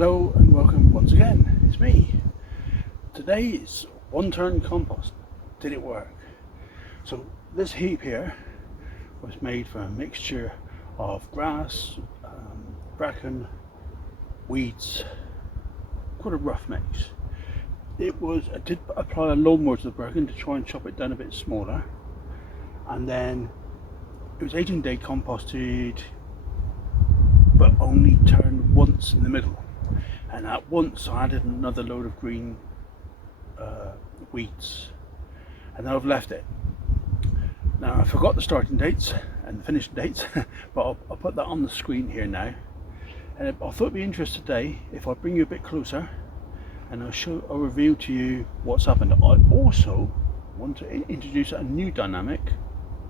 Hello and welcome once again. It's me. Today's one-turn compost. Did it work? So this heap here was made from a mixture of grass, bracken, weeds, quite a rough mix. I did apply a lawnmower to the bracken to try and chop it down a bit smaller, and then it was 18-day composted, but only turned once in the middle. And at once I added another load of green weeds, and then I've left it. Now I forgot the starting dates and the finishing dates, but I'll put that on the screen here now. And I thought it'd be interesting today if I bring you a bit closer and I'll reveal to you what's happened. I also want to introduce a new dynamic.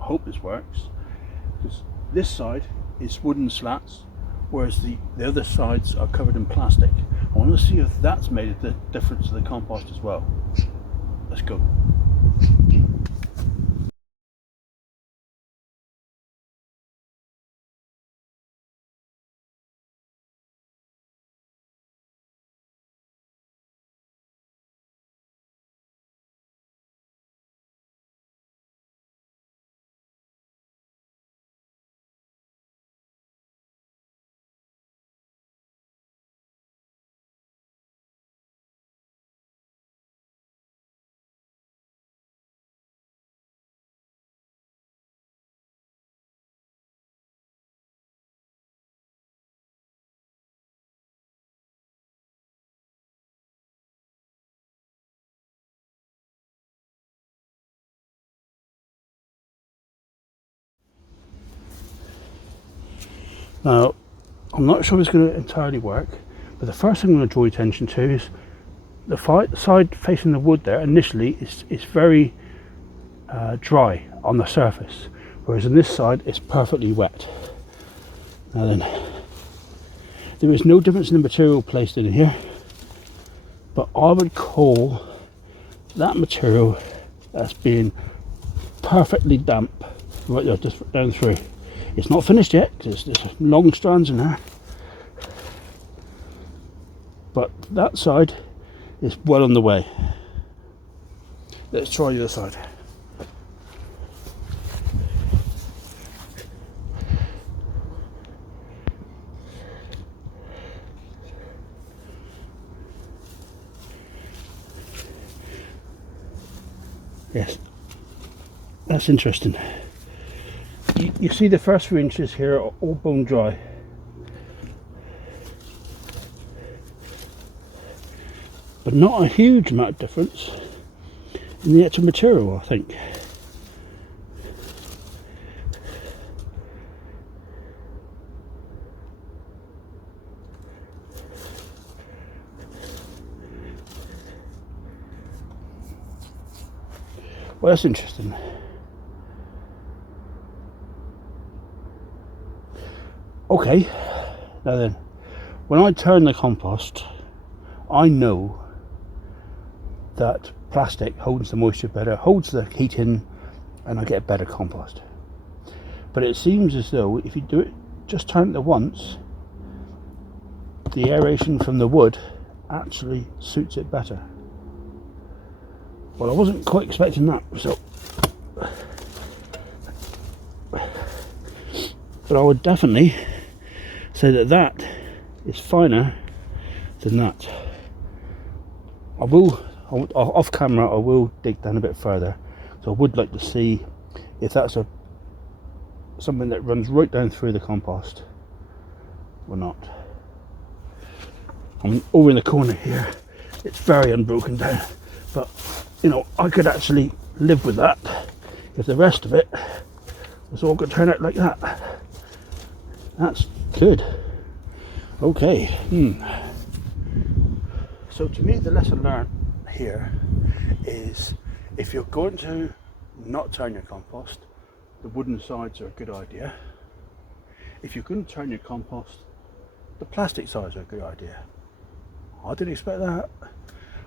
I hope this works, because this side is wooden slats, whereas the other sides are covered in plastic. I want to see if that's made a difference to the compost as well. Let's go. Now, I'm not sure it's going to entirely work, but the first thing I'm going to draw your attention to is the side facing the wood there. Initially, it's very dry on the surface, whereas on this side it's perfectly wet. Now then, there is no difference in the material placed in here, but I would call that material as being perfectly damp right there, just down through. It's not finished yet because there's long strands in there, but that side is well on the way. Let's try the other side. Yes, that's interesting. You see the first few inches here are all bone dry. But not a huge amount of difference in the actual material, I think. Well, that's interesting. Okay, now then, when I turn the compost, I know that plastic holds the moisture better, holds the heat in, and I get a better compost. But it seems as though if you do it, just turn it once, the aeration from the wood actually suits it better. Well, I wasn't quite expecting that, so. But I would definitely say that is finer than that. Off camera, I will dig down a bit further. So I would like to see if that's something that runs right down through the compost or not. I'm over in the corner here. It's very unbroken down, but you know, I could actually live with that if the rest of it was all going to turn out like that. That's good. Okay. So to me, the lesson learned here is if you're going to not turn your compost, the wooden sides are a good idea. If you're going to turn your compost, the plastic sides are a good idea. I didn't expect that.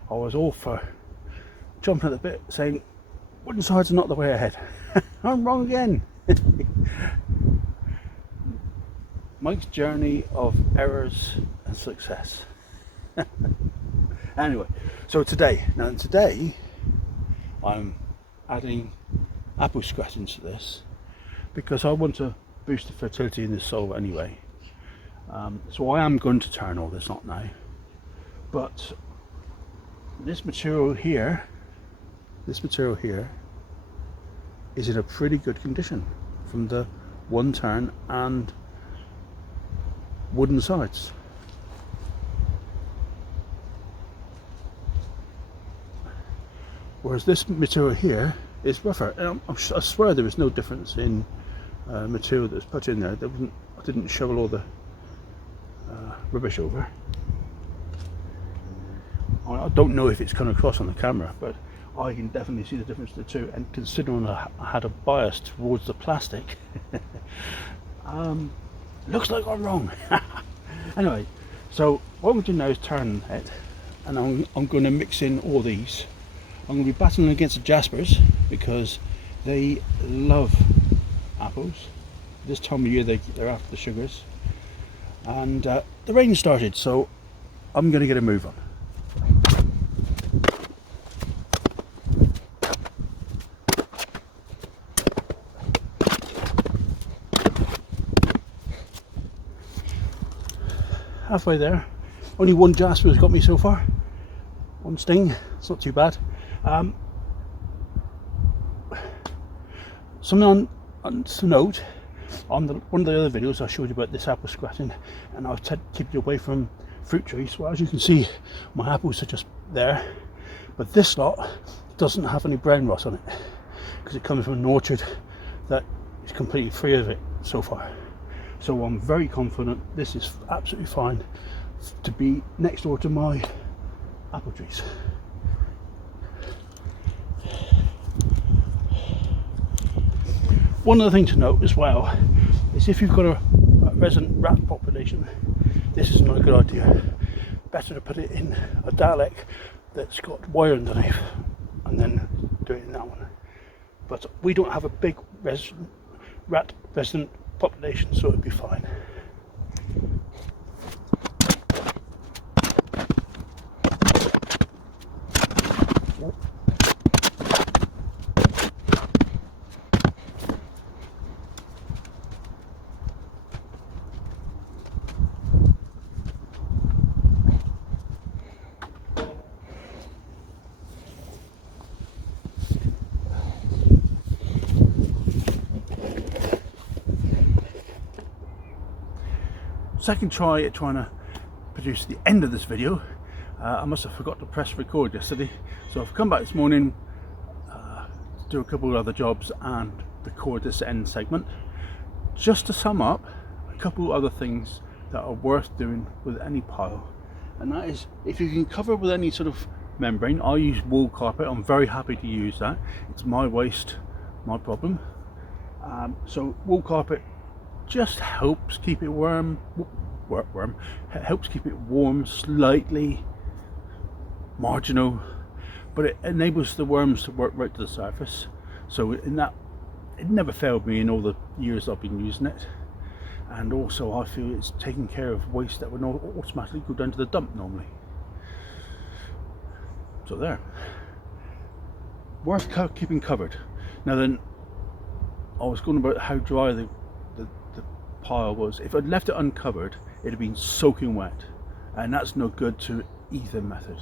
I was all for jumping at the bit saying wooden sides are not the way ahead. I'm wrong again. Mike's journey of errors and success. Anyway, so today I'm adding apple scratchings to this because I want to boost the fertility in the soil anyway. So I am going to turn all this, not now, but this material here is in a pretty good condition from the one turn and wooden sides. Whereas this material here is rougher. I swear there was no difference in material that was put in there. I didn't shovel all the rubbish over. I don't know if it's come across on the camera, but I can definitely see the difference to the two, and considering I had a bias towards the plastic, looks like I'm wrong. Anyway, so what I'm going to do now is turn it, and I'm going to mix in all these. I'm going to be battling against the jaspers because they love apples. This time of year they're after the sugars, and the rain started, so I'm going to get a move on. Halfway there. Only one jasper has got me so far. One sting. It's not too bad. Something to note on one of the other videos I showed you about this apple scratching, and I've kept you away from fruit trees. Well, as you can see, my apples are just there, but this lot doesn't have any brown rot on it because it comes from an orchard that is completely free of it so far. So I'm very confident this is absolutely fine to be next door to my apple trees. One other thing to note as well is if you've got a resident rat population, this is not a good idea. Better to put it in a Dalek that's got wire underneath and then do it in that one. But we don't have a big rat resident population, so it'd be fine. Second try at trying to produce the end of this video. I must have forgot to press record yesterday, so I've come back this morning to do a couple of other jobs and record this end segment. Just to sum up, a couple other things that are worth doing with any pile, and that is if you can cover with any sort of membrane. I use wool carpet. I'm very happy to use that. It's my waste, my problem. So wool carpet just helps keep it helps keep it warm, slightly marginal, but it enables the worms to work right to the surface. So in that, it never failed me in all the years I've been using it, and also I feel it's taking care of waste that would not automatically go down to the dump normally. So there, worth keeping covered. Now then, I was going about how dry the pile was. If I'd left it uncovered, it'd have been soaking wet, and that's no good to either method.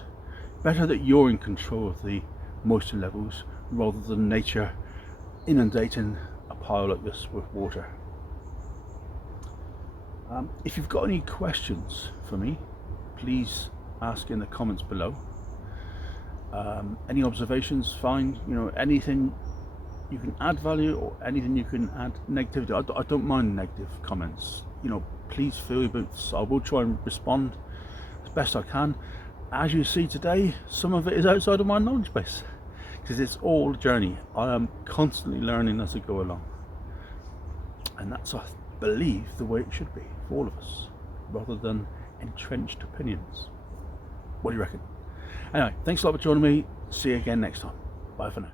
Better that you're in control of the moisture levels rather than nature inundating a pile like this with water. If you've got any questions for me, please ask in the comments below. Any observations, fine. You know, anything you can add value or anything you can add negativity. I don't mind negative comments. You know, please feel your boots. I will try and respond as best I can. As you see today, some of it is outside of my knowledge base because it's all a journey. I am constantly learning as I go along, and that's, I believe, the way it should be for all of us, rather than entrenched opinions. What do you reckon? Anyway, thanks a lot for joining me. See you again next time. Bye for now.